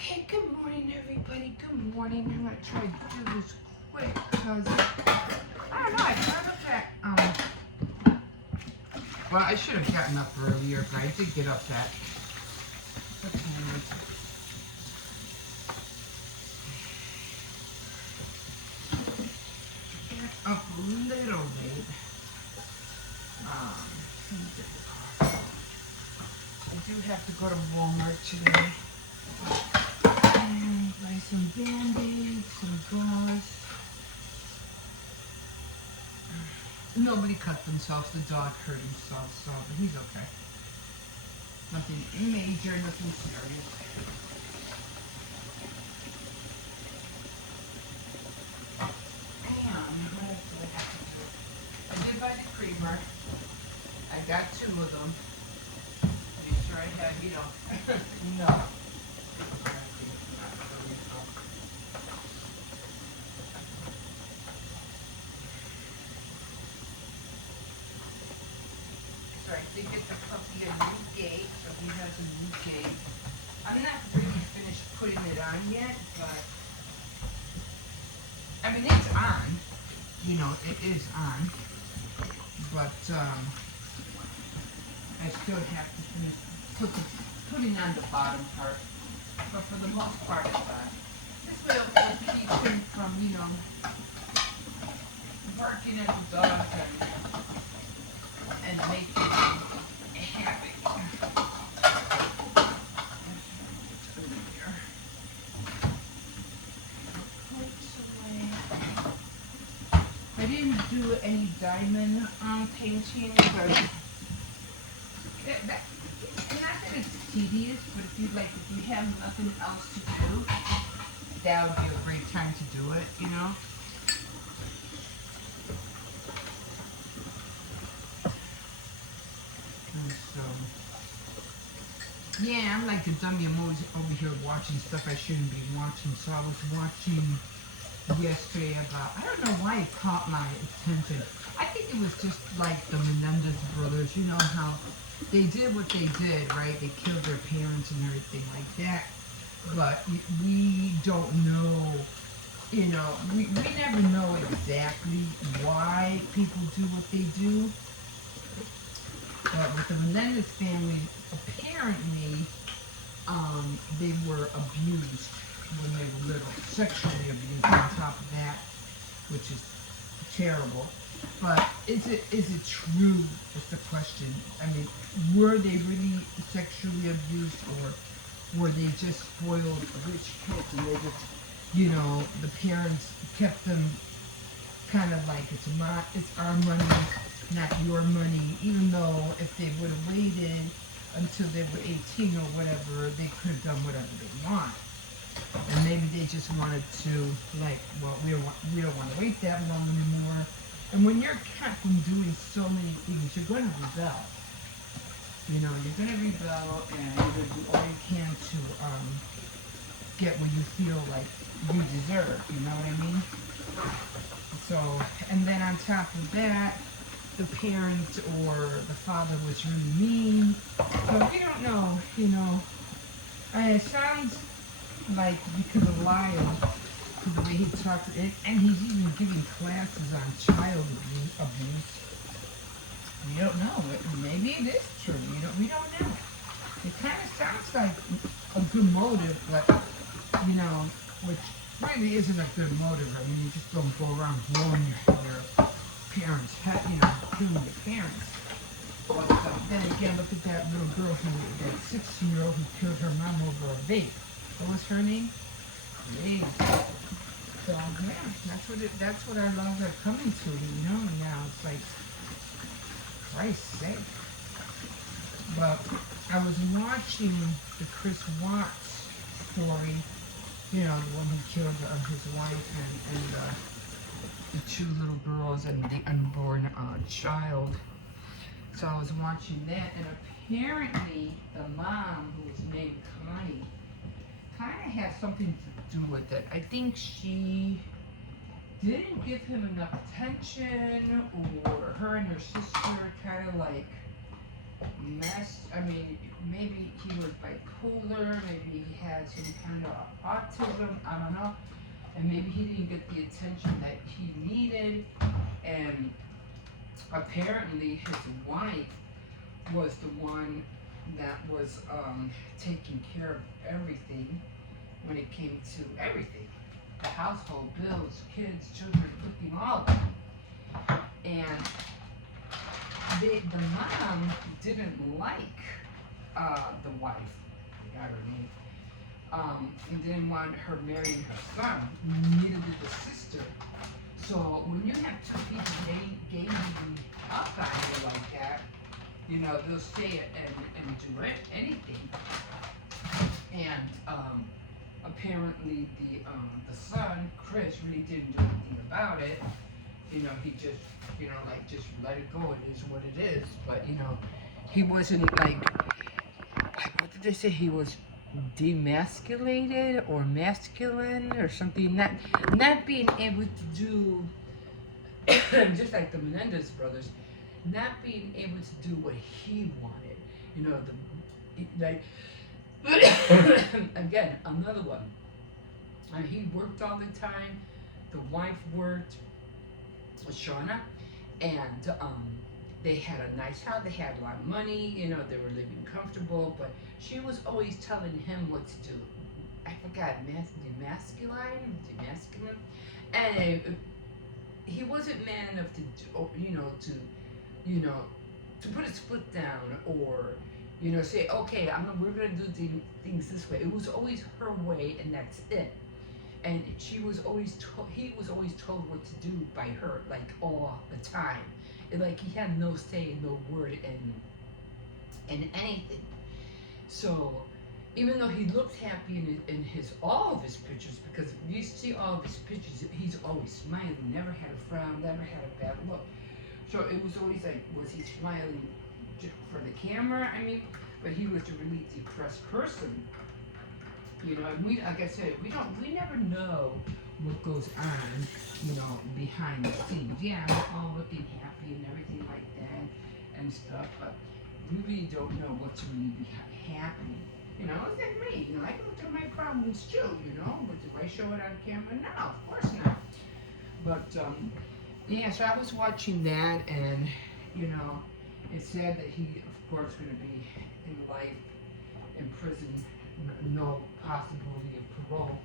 Okay, good morning, everybody. Good morning. I'm gonna try to do this quick because I don't know. I kind of well, I should have gotten up earlier, but I did get up at what time is it? Got up a little late. Let me get the coffee. I do have to go to Walmart today and buy some Band-Aids, some gauze. Nobody cut themselves. The dog hurt himself, so but he's okay. Nothing major, nothing serious. And what else do I have to do? I did buy the creamer. I got 2 of them. Make sure I have, no. So I did get the puppy a new gate, so he has a new gate. I'm not really finished putting it on yet, but I mean it's on. It is on. But I still have to finish putting on the bottom part. But for the most part it's on. This will keep him from, barking at the dog and making him happy. I didn't do any diamond painting, but not that it's tedious, but if you have nothing else to do, that would be a great time to do it, And so, yeah, I'm like a dummy. I'm always over here watching stuff I shouldn't be watching. So I was watching yesterday about, I don't know why it caught my attention. I think it was just like the Menendez brothers, how they did what they did, right? They killed their parents and everything like that. But we don't know, we never know exactly why people do what they do. But with the Menendez family, apparently, they were abused when they were little, sexually abused on top of that, which is terrible. But is it true is the question. I mean, were they really sexually abused, or were they just spoiled rich kids and they just, the parents kept them kind of like it's our money, not your money, even though if they would have waited until they were 18 or whatever, they could have done whatever they want. And maybe they just wanted to, we don't want to wait that long anymore. And when you're kept from doing so many things, you're going to rebel. You're going to rebel, and you're going to do all you can to get what you feel like you deserve. You know what I mean? So, and then on top of that, the parents or the father was really mean. But we don't know, And it sounds like because of Lyle, the way he talks, and he's even giving classes on child abuse. We don't know. Maybe it is true. We don't know. It kind of sounds like a good motive, but which really isn't a good motive. I mean, you just don't go around blowing your parents' head, killing your parents. But then again, look at that little girl that 16-year-old who killed her mom over a vape. What was her name? Name. So yeah, that's what our laws are coming to, now. It's like, Christ's sake. But I was watching the Chris Watts story, the one who killed his wife and the 2 little girls and the unborn child. So I was watching that, and apparently the mom, who was named Connie, kind of had something to do with it. I think she didn't give him enough attention, or her and her sister kind of like I mean, maybe he was bipolar, maybe he had some kind of autism, I don't know. And maybe he didn't get the attention that he needed. And apparently his wife was the one that was taking care of everything when it came to everything. The household bills, kids, children, cooking, all of it. And the mom didn't like the wife, I got her name, and didn't want her marrying her son. Neither did the sister. So when you have two people ganging up on you like that, you know, they'll say it and do anything. And apparently the son, Chris, really didn't do anything about it. You know, he just, you know, like just let it go. It is what it is. But you know, he wasn't like what did they say? He was demasculated or masculine or something. Not being able to do just like the Menendez brothers, not being able to do what he wanted. You know, like again, another one. And he worked all the time. The wife worked, Shauna, and they had a nice house. They had a lot of money. You know, they were living comfortable. But she was always telling him what to do. I forgot, demasculine, and he wasn't man enough to, you know, to put his foot down or, you know, say, okay, we're gonna do things this way. It was always her way, and that's it. And he was always told what to do by her, like all the time. Like he had no say, no word in anything. So even though he looked happy in his all of his pictures, because you see all of his pictures, he's always smiling, never had a frown, never had a bad look. So it was always like, was he smiling for the camera? I mean, but he was a really depressed person. You know, and like I said, we never know what goes on, you know, behind the scenes. Yeah, we're all looking happy and everything like that and stuff, but we really don't know what's really happening. You know, it's like me. You know, I go through my problems too. You know, but do I show it on camera? No, of course not. But yeah, so I was watching that, and you know, it's sad that he, of course, going to be in life in prison, no possibility of parole.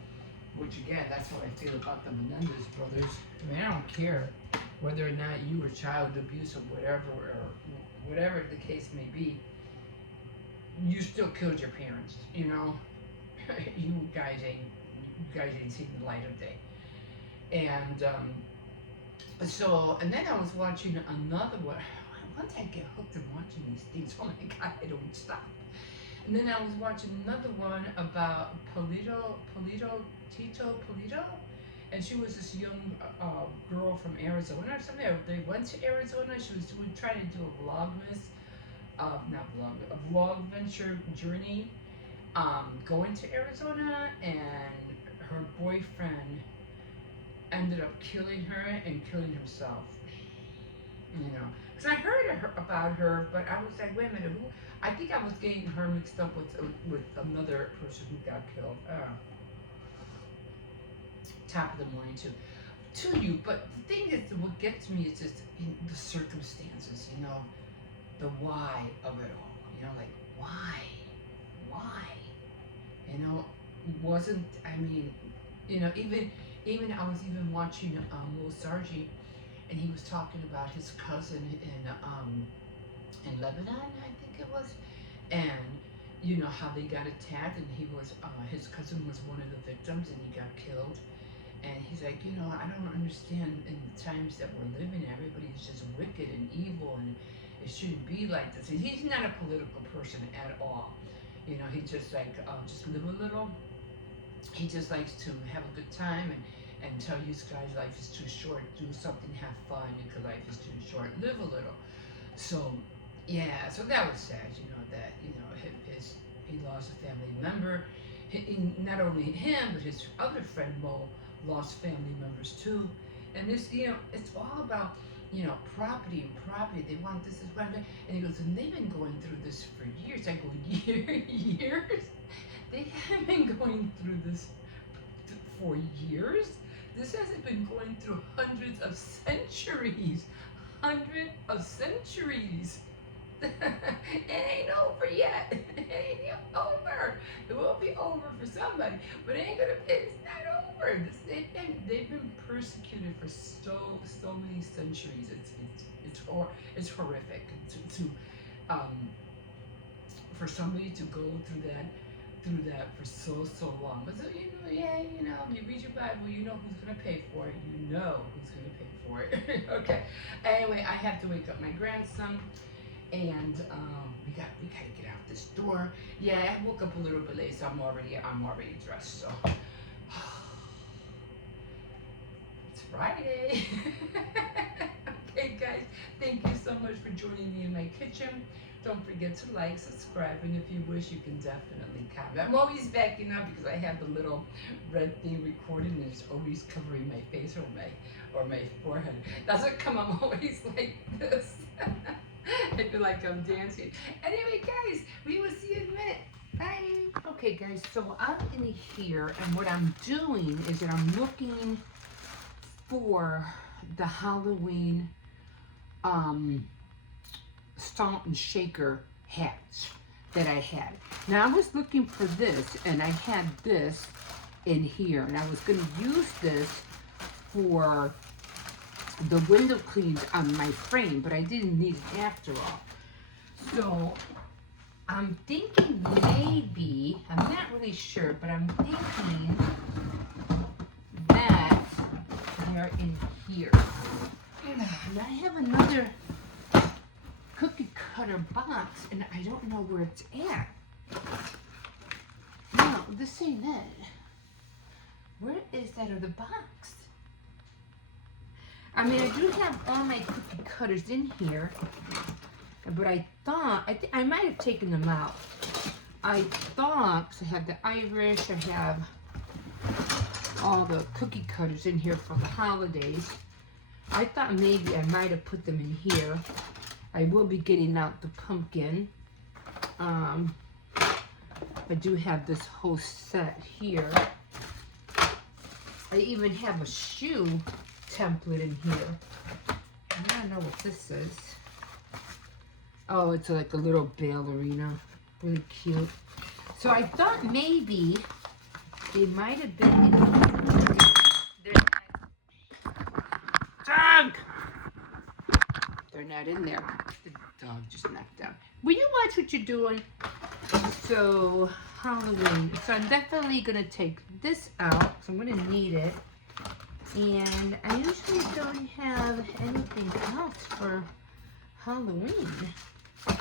Which again, that's what I feel about the Menendez brothers. I mean, I don't care whether or not you were child abuse or whatever the case may be. You still killed your parents, you know. you guys ain't seen the light of day. And and then I was watching another one. Once I get hooked on watching these things, oh my god, I don't stop. And then I was watching another one about Tito Polito, and she was this young girl from Arizona or something. They went to Arizona. She was trying to do a a vlog venture journey, going to Arizona, and her boyfriend ended up killing her and killing himself. You know, because I heard about her, but I was like, wait a minute, who? I think I was getting her mixed up with another person who got killed. Top of the morning to you. But the thing is, what gets me is just the circumstances. You know, the why of it all. You know, like why? You know, wasn't I mean, you know, even I was even watching Mo Sargi, and he was talking about his cousin in Lebanon, I think it was, and you know how they got attacked, and his cousin was one of the victims, and he got killed. And he's like, you know, I don't understand in the times that we're living, everybody's just wicked and evil, and it shouldn't be like this. And he's not a political person at all. You know, he just like, just live a little. He just likes to have a good time and tell you guys life is too short, do something, have fun, because life is too short, live a little. So, yeah, so that was sad, you know, that, you know, he lost a family member. Not only him, but his other friend Mo lost family members too. And this, you know, it's all about, property and property. They want this is what I'm doing. And he goes, and they've been going through this for years. I go, years? They haven't been going through this for years. This hasn't been going through hundreds of centuries. Hundreds of centuries. It ain't over yet. It ain't over. It will be over for somebody, but it ain't gonna. It's not over. They've been persecuted for so many centuries. It's horrific to for somebody to go through that for so long. But so, you read your Bible, you know who's gonna pay for it. You know who's gonna pay for it. Okay. Anyway, I have to wake up my grandson. And we gotta get out this door. Yeah, I woke up a little bit late, so I'm already dressed. So it's Friday. Okay, guys, thank you so much for joining me in my kitchen. Don't forget to like, subscribe, and if you wish, you can definitely comment. I'm always backing up because I have the little red thing recording, and it's always covering my face or my forehead. Doesn't come. I'm always like this. I feel like I'm dancing. Anyway, guys, we will see you in a minute. Bye. Okay, guys, so I'm in here, and what I'm doing is that I'm looking for the Halloween salt and shaker hats that I had. Now, I was looking for this, and I had this in here, and I was going to use this for the window cleans on my frame, but I didn't need it after all. So I'm thinking maybe, I'm not really sure, but I'm thinking that they're in here. And I have another cookie cutter box, and I don't know where it's at. No, this ain't it. Where is that other box? I mean, I do have all my cookie cutters in here, but I thought, I might have taken them out. I thought, because I have the Irish, I have all the cookie cutters in here for the holidays. I thought maybe I might have put them in here. I will be getting out the pumpkin. I do have this whole set here. I even have a shoe template in here. I don't know what this is. Oh, it's like a little ballerina. Really cute. So I thought maybe they might have been in Dog! They're not in there. The dog just knocked down. Will you watch what you're doing? So, Halloween. So I'm definitely going to take this out. So I'm going to need it. And I usually don't have anything else for Halloween. I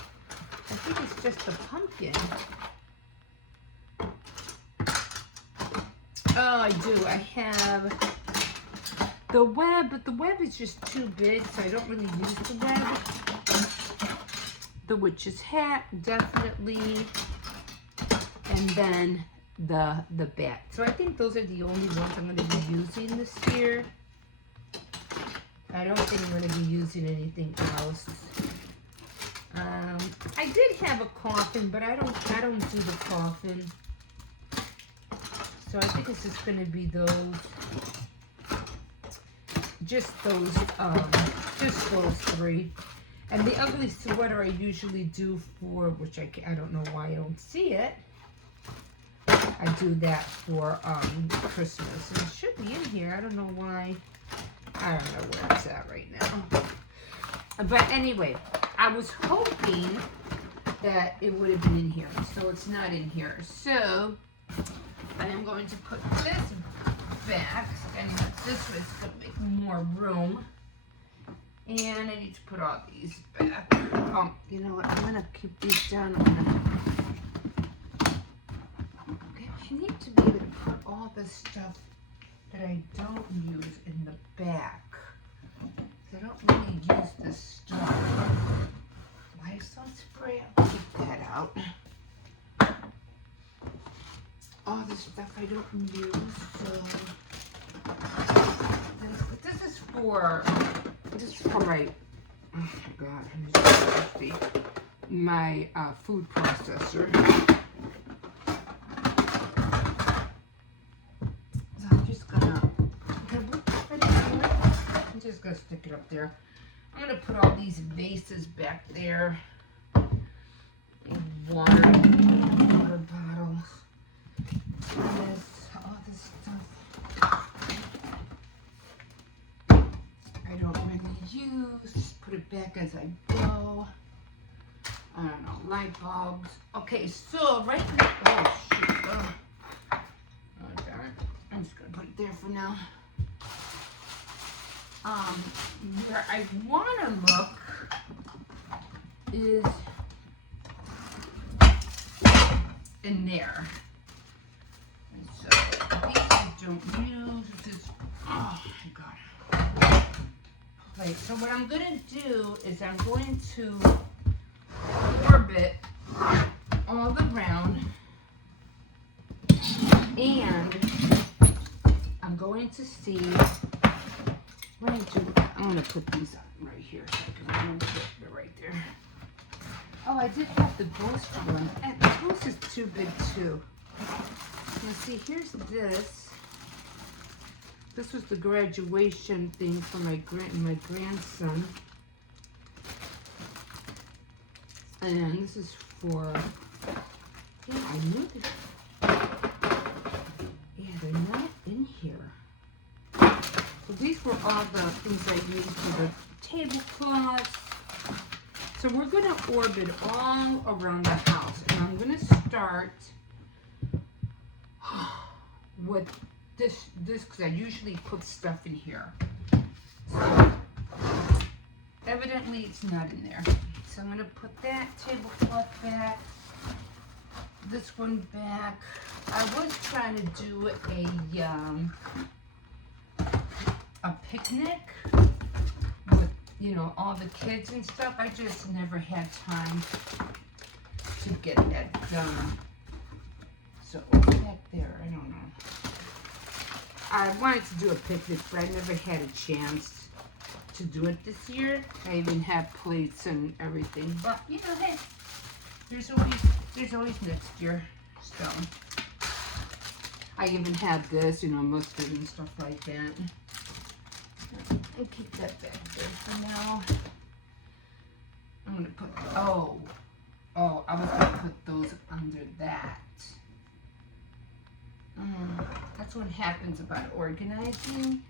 think it's just the pumpkin. Oh, I do. I have the web, but the web is just too big, so I don't really use the web. The witch's hat, definitely. And then the bat. So I think those are the only ones I'm going to be using this year. I don't think I'm going to be using anything else. I did have a coffin, but I don't do the coffin. So I think it's just going to be those, just those three. And the ugly sweater I usually do for, which I don't know why I don't see it. I do that for Christmas. And it should be in here. I don't know why. I don't know where it's at right now. But anyway, I was hoping that it would have been in here. So it's not in here. So I am going to put this back. And this way it's going to make more room. And I need to put all these back. Oh, you know what? I'm going to keep these down. I need to be able to put all the stuff that I don't use in the back. I don't really use this stuff. Lysol spray, I'll keep that out. All the stuff I don't use, so this is for This is for my, oh my God, I'm just thirsty. My food processor. So I'm just gonna stick it up there. I'm gonna put all these vases back there. Water bottles. All this stuff. I don't really use. Just put it back as I go. I don't know, light bulbs. Okay, so right now, oh shoot, oh darn it. I'm just gonna put it there for now. Where I wanna look is in there. And so these I don't use, which is, oh my God. Right, so what I'm gonna do is I'm going to orbit all around, and I'm going to see what I do. I'm going to put these right here so I can remember they're right there. Oh, I did have the ghost one. And the ghost is too big too. Now see, here's this. This was the graduation thing for my grandson. And this is for, yeah, I knew that. Yeah, they're not in here. So these were all the things I used for the tablecloths. So we're going to orbit all around the house. And I'm going to start with this because I usually put stuff in here. So evidently it's not in there. So I'm going to put that tablecloth back, this one back. I was trying to do a picnic with, you know, all the kids and stuff. I just never had time to get that done. So back there, I don't know. I wanted to do a picnic, but I never had a chance to do it this year. I even had plates and everything, but you know, hey, there's always next year. So I even had this, you know, mustard and stuff like that. I'll keep that back there for now. I'm gonna put, oh, I was gonna put those under that. That's what happens about organizing.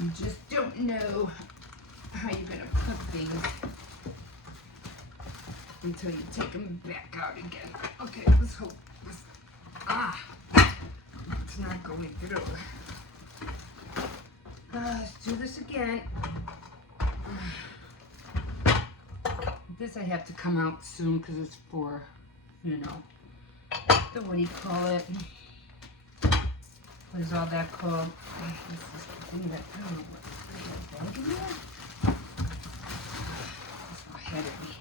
You just don't know how you're gonna put things until you take them back out again. Okay, let's hope this, it's not going through. Let's do this again. This I have to come out soon because it's for, you know, the, what do you call it? What is all that called? This is the thing that, I don't know what it's called. That's so ahead of me.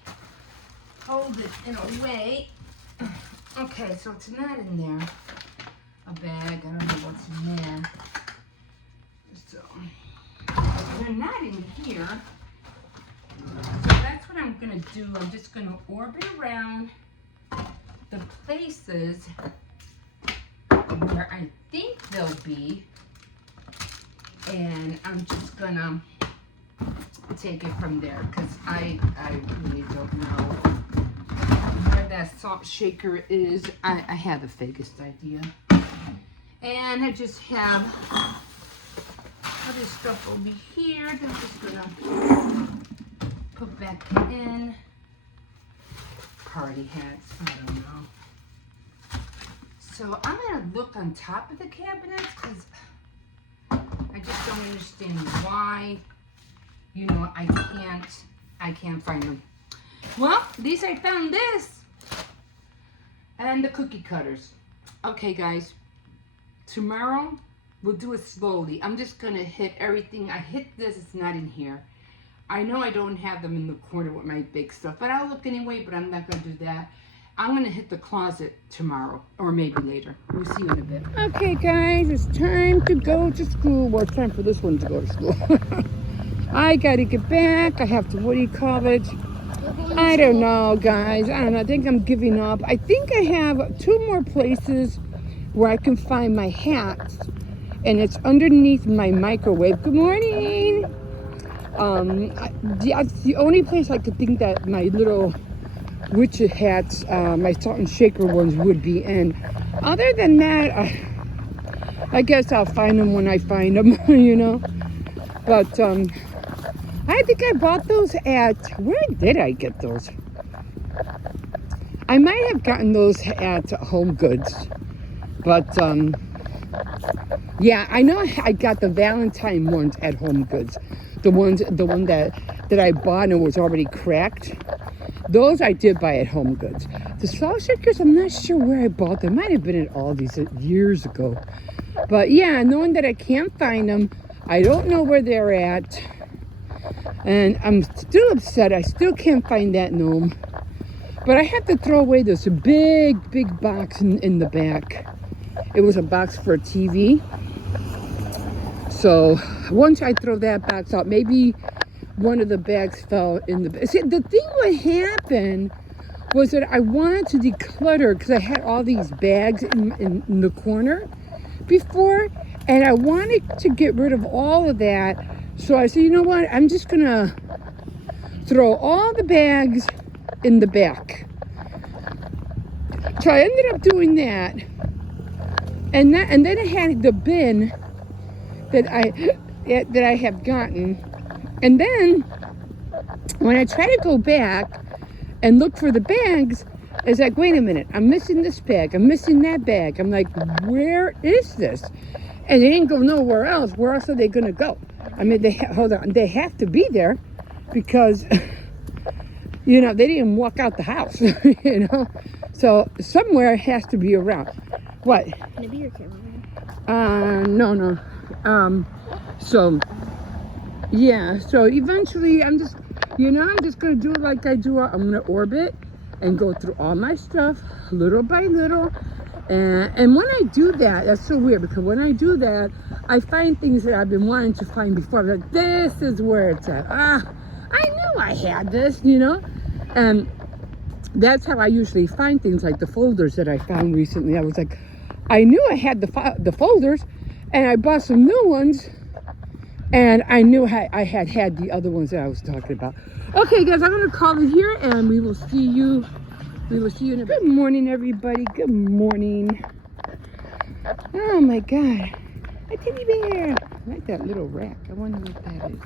Hold it in a way. Okay, so it's not in there. A bag, I don't know what's in there. So, they're not in here. So that's what I'm gonna do. I'm just gonna orbit around the places where I think they'll be, and I'm just gonna take it from there because I really don't know where that salt shaker is. I have the vaguest idea, and I just have other stuff over here that I'm just gonna put back in. Party hats, I don't know. So I'm gonna look on top of the cabinets because I just don't understand why, you know, I can't find them. Well, at least I found this and the cookie cutters. Okay, guys, tomorrow we'll do it slowly. I'm just gonna hit everything. I hit this, it's not in here. I know I don't have them in the corner with my big stuff, but I'll look anyway, but I'm not gonna do that. I'm gonna hit the closet tomorrow, or maybe later. We'll see you in a bit. Okay, guys, it's time to go to school. Well, it's time for this one to go to school. I gotta get back. I have to, what do you call it? I don't know, guys. I don't know. I think I'm giving up. I think I have 2 more places where I can find my hats, and it's underneath my microwave. Good morning. That's the only place I could think that my little witches hats, my salt and shaker ones would be in. Other than that, I guess I'll find them when I find them, you know. But I think I bought those at, where did I get those? I might have gotten those at Home Goods. But yeah, I know I got the Valentine ones at Home Goods. The one that I bought and was already cracked. Those I did buy at Home Goods. The salt shakers, I'm not sure where I bought them. Might have been at Aldi's years ago. But yeah, knowing that I can't find them, I don't know where they're at. And I'm still upset. I still can't find that gnome. But I have to throw away this big box in the back. It was a box for a TV. So once I throw that box out, maybe one of the bags fell in the... See, the thing what happened was that I wanted to declutter because I had all these bags in the corner before, and I wanted to get rid of all of that. So I said, you know what? I'm just going to throw all the bags in the back. So I ended up doing that. And then I had the bin that I have gotten. And then when I try to go back and look for the bags, it's like, wait a minute, I'm missing this bag, I'm missing that bag. I'm like, where is this? And they didn't go nowhere else. Where else are they going to go? I mean, hold on, they have to be there because, you know, they didn't walk out the house, you know? So somewhere it has to be around. What? Can it be your camera? No. So, yeah, so eventually I'm just going to do it like I do. I'm going to orbit and go through all my stuff little by little. And when I do that, that's so weird because when I do that, I find things that I've been wanting to find before. I'm like, this is where it's at. I knew I had this, you know? And that's how I usually find things like the folders that I found recently. I was like, I knew I had the folders, and I bought some new ones, and I knew I had the other ones that I was talking about. Okay, guys, I'm going to call it here, and we will see you in a bit. Good morning, everybody. Good morning. Oh, my God. A teddy bear. I like that little rack. I wonder what that is.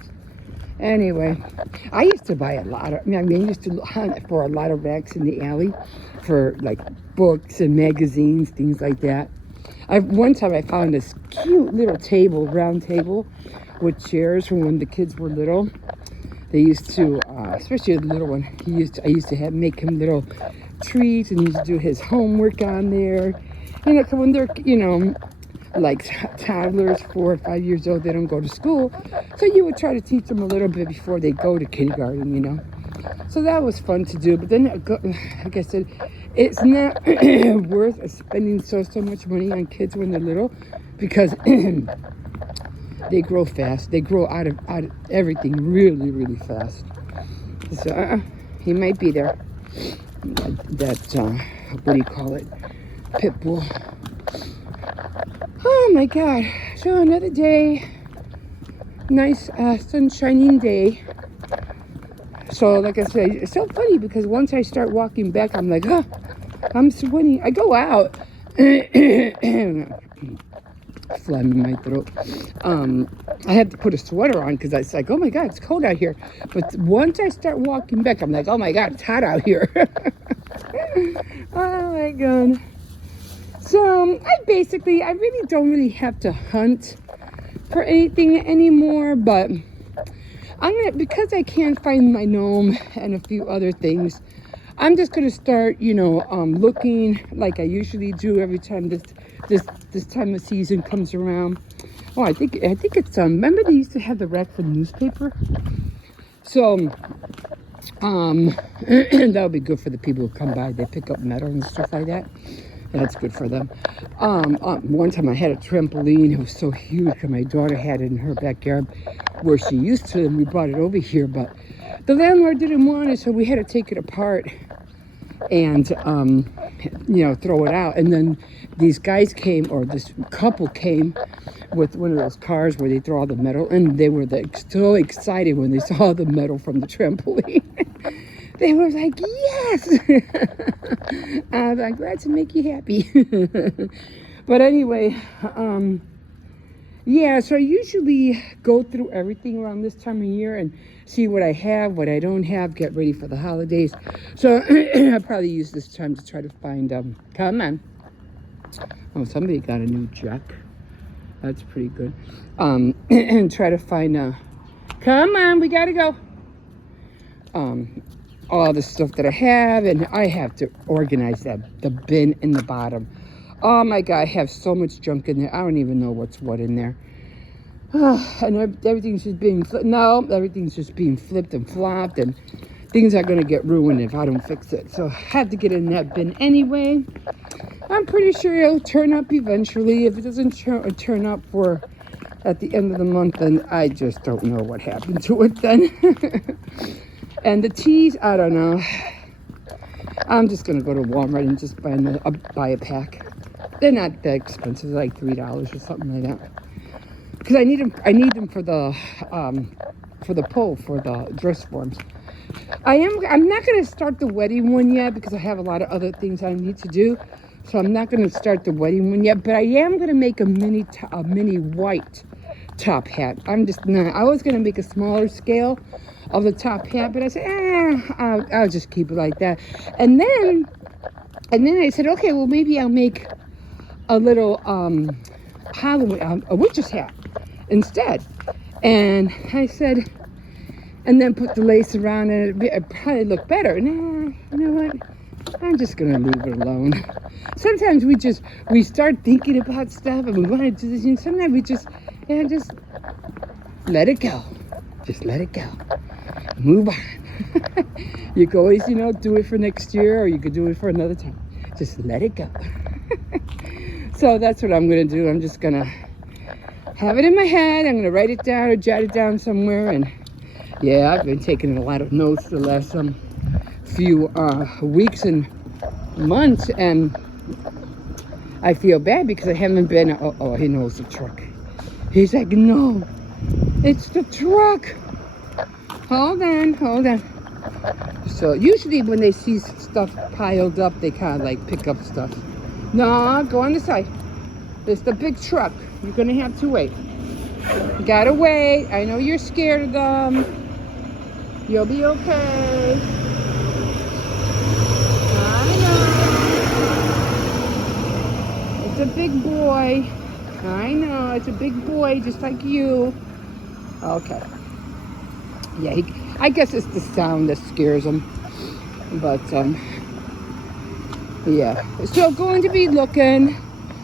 Anyway, I used to buy a lot of, I used to hunt for a lot of racks in the alley for like books and magazines, things like that. One time I found this cute little table, round table with chairs from when the kids were little. They used to, especially the little one, I used to make him little treats, and he used to do his homework on there. You know, when they're, you know, like toddlers, 4 or 5 years old, they don't go to school. So you would try to teach them a little bit before they go to kindergarten, you know. So that was fun to do. But then, like I said, it's not worth spending so much money on kids when they're little because they grow fast. They grow out of everything really, really fast. So he might be there. That what do you call it? Pit bull. Oh my God. So another day. Nice sunshining day. So like I said, it's so funny because once I start walking back, I'm like, I'm sweating. I go out. Phlegm in my throat. I had to put a sweater on because it's like, oh my God, it's cold out here. But once I start walking back, I'm like, oh my God, it's hot out here. Oh my God. So I really don't really have to hunt for anything anymore, but because I can't find my gnome and a few other things, I'm just gonna start, you know, looking like I usually do every time this time of season comes around. Oh, I think it's remember they used to have the rack for newspaper? So that would be good for the people who come by. They pick up metal and stuff like that. That's good for them. One time I had a trampoline. It was so huge, and my daughter had it in her backyard. where she used to, and we brought it over here, but the landlord didn't want it, so we had to take it apart and throw it out. And then these guys came, or this couple came with one of those cars where they throw all the metal, and they were so excited when they saw the metal from the trampoline. They were like, yes. I was like, glad to make you happy. But anyway, yeah, so I usually go through everything around this time of year and see what I have, what I don't have, get ready for the holidays. So I'll probably use this time to try to find, come on. Oh, somebody got a new jack. That's pretty good. And try to find, come on, we gotta go. All the stuff that I have, and I have to organize the bin in the bottom. Oh my God, I have so much junk in there. I don't even know what's what in there. And everything's just being flipped. No, everything's just being flipped and flopped, and things are going to get ruined if I don't fix it. So I had to get in that bin anyway. I'm pretty sure it'll turn up eventually. If it doesn't turn up for at the end of the month, then I just don't know what happened to it then. And the teas, I don't know. I'm just going to go to Walmart and just buy a pack. They're not that expensive, like $3 or something like that. Because I need them for the pull for the dress forms. I'm not going to start the wedding one yet because I have a lot of other things I need to do. So I'm not going to start the wedding one yet. But I am going to make a mini white top hat. I'm just not. I was going to make a smaller scale of the top hat, but I said, I'll just keep it like that. And then I said, okay, well maybe I'll make a little Halloween, a witch's hat instead. And I said, and then put the lace around it. It'd probably look better. Nah, you know what? I'm just gonna leave it alone. Sometimes we start thinking about stuff and we want to do this, and sometimes we just let it go. Just let it go. Move on. You can always, do it for next year, or you could do it for another time. Just let it go. So that's what I'm going to do. I'm just going to have it in my head. I'm going to write it down or jot it down somewhere. And yeah, I've been taking a lot of notes the last few weeks and months. And I feel bad because I haven't been, oh, he knows the truck. He's like, no, it's the truck. Hold on. So usually when they see stuff piled up, they kind of like pick up stuff. No, go on the side. It's the big truck. You're going to have to wait. You got to wait. I know you're scared of them. You'll be okay. I know. It's a big boy. I know. It's a big boy just like you. Okay. Yeah, I guess it's the sound that scares him. But, yeah. So going to be looking.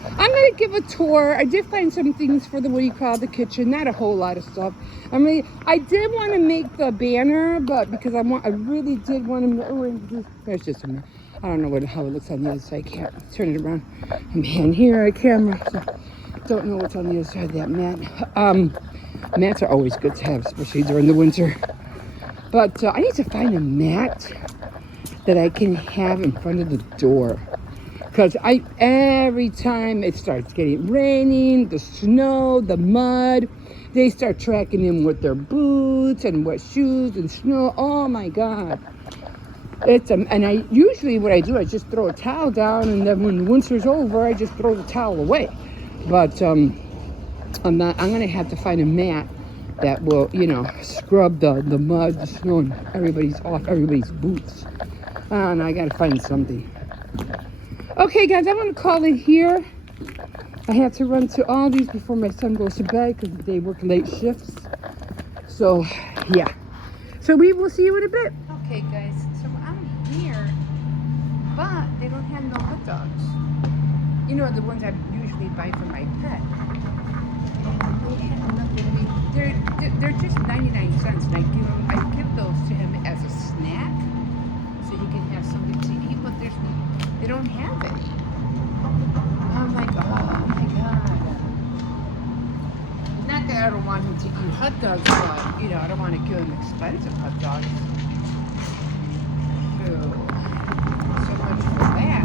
I'm going to give a tour. I did find some things for the kitchen. Not a whole lot of stuff. I did want to make the banner, but because I really did want to, there's just a minute. I don't know how it looks on the other side. I can't turn it around. I'm hand here, a camera. So don't know what's on the other side of that mat. Mats are always good to have, especially during the winter. But I need to find a mat that I can have in front of the door. Because every time it starts getting raining, the snow, the mud, they start tracking in with their boots and wet shoes and snow. Oh my God. And I usually what I do, I just throw a towel down, and then when winter's over, I just throw the towel away. But I'm going to have to find a mat that will, scrub the mud, the snow, and everybody's boots. And I got to find something. Okay, guys, I'm going to call it here. I have to run to Aldi's before my son goes to bed because they work late shifts. So, yeah. So we will see you in a bit. Okay, guys, so I'm here, but they don't have no hot dogs. The ones I usually buy for my pet. They have nothing. They're just 99 cents, and I give those to him as a snack, so he can have something to eat. But they don't have it. I'm like, oh my God. Not that I don't don't want him to eat hot dogs, but you know, I don't want to give him expensive hot dogs. So much for that. Yeah,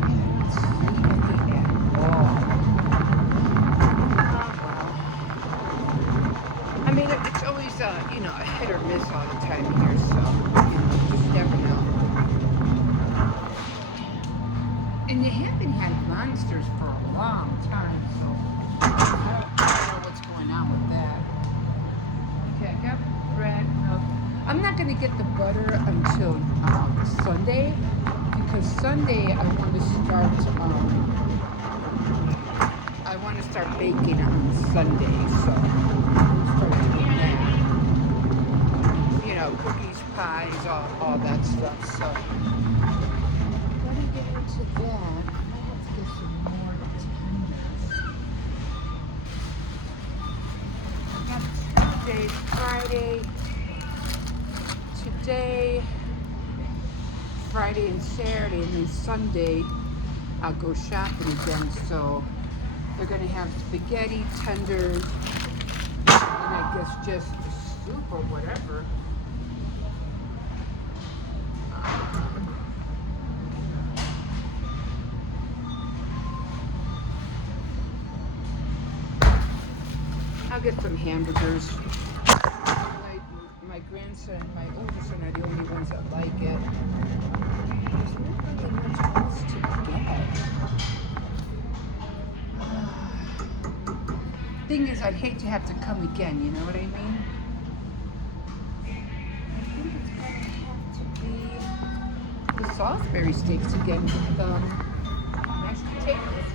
I don't see any at all. Oh, well. I mean, it's always you know, a hit or miss all the time here, so you know, you just never know. And they haven't had monsters for a long time, so I don't know what's going on with that. Okay, I got bread, milk. I'm not going to get the butter until Sunday, because Sunday I want to start baking on Sunday, so I'll start doing that. You know, cookies, pies, all that stuff, so let me get into that. I have to get some more tenders. I got Tuesday, Friday. Today, Friday and Saturday, and then Sunday I'll go shopping again. So they're gonna have spaghetti, tenders, and I guess just the soup or whatever. I'll get some hamburgers. My grandson and my oldest son are the only ones that like it. There's not really much else to get. Thing is, I'd hate to have to come again, you know what I mean? I think it's gonna have to be the Salisbury steaks again with mashed potatoes.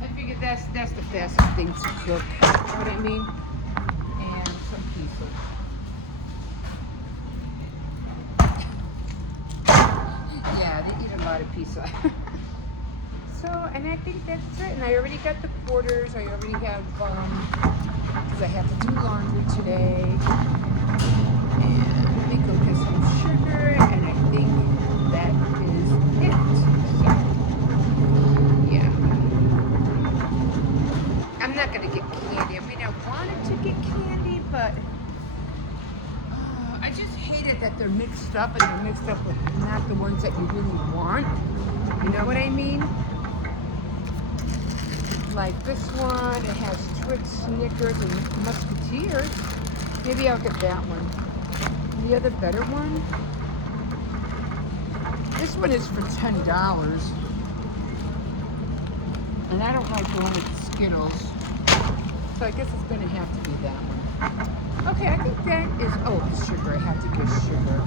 I figured that's the fastest thing to cook, you know what I mean? Yeah, they eat a lot of pizza. So, and I think that's it. And I already got the quarters. I already have, because I have to do laundry today. And let me go get some sugar. And I think that is it. So, yeah. I'm not going to get candy. I mean, I wanted to get candy, but I just hate it that they're mixed up, and they're mixed up with not the ones that you really want. You know what I mean? Like this one, it has Twix, Snickers, and Musketeers. Maybe I'll get that one. The other better one? This one is for $10. And I don't like going with the Skittles. So I guess it's going to have to be that one. Okay, I think that is, oh, the sugar. I have to get sugar.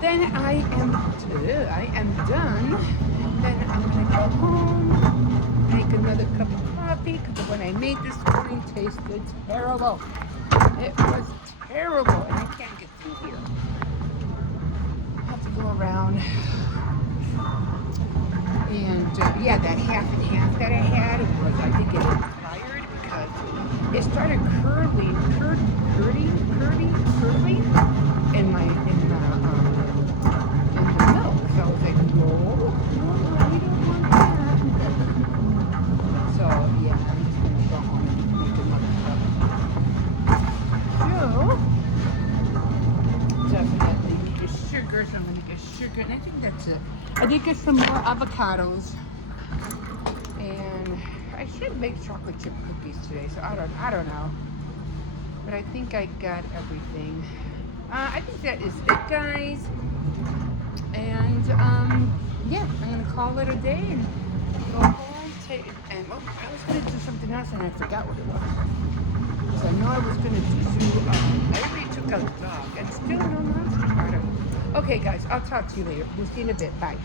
Then I am done. And then I'm going to go home, make another cup of coffee, because the one I made this morning tasted terrible. It was terrible, and I can't get through here. I have to go around. And yeah, that half and half that I had, it was, I think it expired because it started curling in the milk. So I was like, no, I don't want that. So yeah, I'm just gonna go home and make another cup. So definitely need the sugar, so I'm gonna get sugar, and I think that's it. I did get some more avocados, and I should make chocolate chip cookies today. So I don't know, but I think I got everything. I think that is it, guys. And yeah, I'm gonna call it a day and go home. And I was gonna do something else, and I forgot what it was. So I know I was gonna do. I already took out the dog, and still no monster. Okay, guys, I'll talk to you later. We'll see you in a bit. Bye.